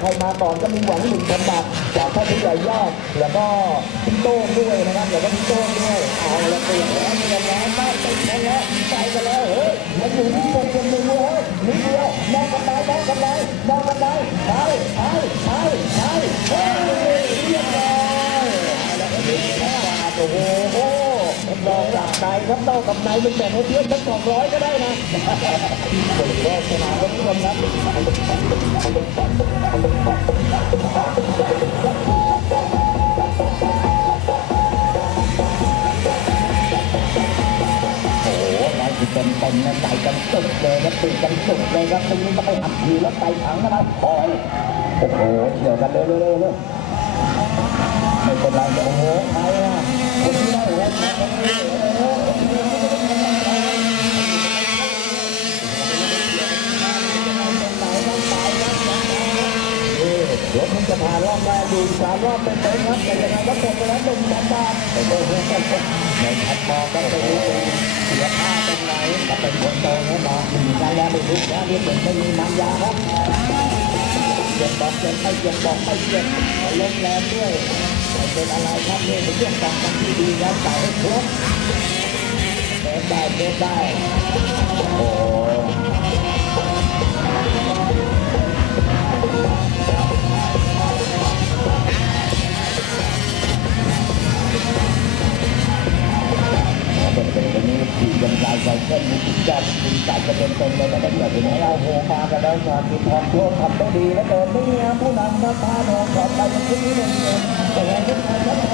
ใครมาก่อนก็มีหวังหนึ่งพันบาทจากท่านผู้ใหญ่ยอดแล้วก็พี่โต้งด้วยนะครับแล้วก็พี่โต้งด้วยเอาละเปลี่ยนแล้วเปลี่ยนแล้วได้ติดแล้วใจกันแล้วเฮ้ยมันอยู่ที่คนคนหนึ่งเว้ยนิดเดียวมองกันได้มองกันได้มองกันได้ไปไปไปไป ครับเต้ากับในเป็นแบบให้เพื่อนสักสองร้อยก็ได้นะสุดยอดสนามครับผู้ชมครับโอ้โหนายคือเต็มเต็มนะใจกันสุดเลยนะตื่นกันสุดเลยครับตรงนี้ก็ไปอัดทีแล้วไปถังนะครับโอ้ยโอ้โหเดี๋ยวกันเร็วเร็วเร็วไม่เป็นไรโอ้โหใครอะคนที่ได้หัวรถมันจะพา รอบแรกดูสามรอบเป็นไปครับแต่ยังไงก็ตกไปแล้วหนึ่งแสนบาทโอ้โหในขัดมองก็ไปดูเสียค่าตรงไหนถ้าเป็นคนโตเนี่ยมองถึงใจแล้วไม่รู้แล้วนี่เป็นไม่มีน้ำยาครับเจ็บบอกเจ็บไม่เจ็บบอกไม่เจ็บลมแรงด้วยเป็นอะไรครับเนี่ยเป็นเรื่องการกันที่ดีแล้วใส่ให้ครบเดินได้เดินได้ ไงใจเส้นมีจอดมีใจจะเป็นเป็นเลยแต่แบบนี้เราโหมากันแล้วงานมีความโชคทำต้องดีแล้วเกินนี่ครับผู้นำมาพาทองขอบไปที่นี่หนึ่งแต่ยังไม่ทัน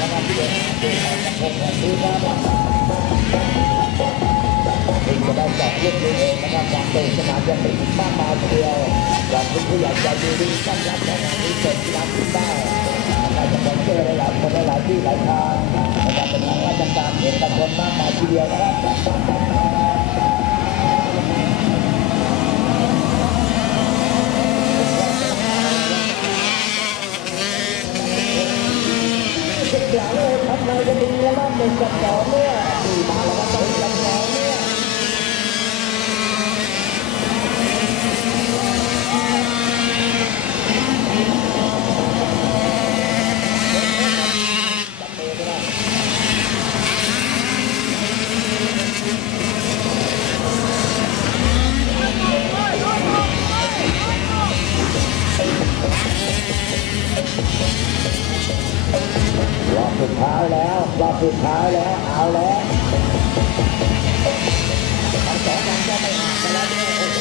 จะได้จอดรถเองนะครับการเติมสนามยังมีมากมายเดียวอยากคุณผู้ใหญ่ใจดีดีต้อนรับในงานนี้เกิดที่ร้านที่ได้การจะต้องเจอหลายคนหลายที่หลายทางนะครับเป็นทางราชการเอกชนมากมายทีเดียวนะครับ สิบหลังเลยทำไงจะดีแล้วนะหนึ่งกับสองเนี่ยดีมาแล้วก็ต้องกับสอง สุดท้ายแล้วเอาแล้วทั้งสองก็ไม่ห่างกันแล้วเนี่ยโอ้โห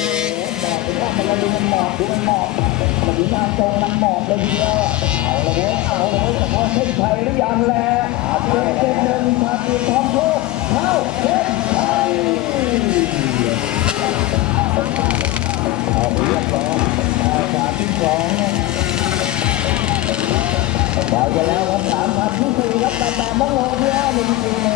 บอกถึงว่ามันดูมันหมอบดูมันหมอบมันดูหน้าตรงมันหมอบเลยทีเดียวเอาละเว้ยเอาละเว้ยเฉพาะเส้นชัยหรือยังแลอาเพียงเส้นหนึ่งชาติทองโชคเข้าเส้นชัยเอาเรียบร้อยเอาสามที่สองเนี่ยไปกันแล้วครับสามพันที่สี่ครับตามตามมองลง Thank you.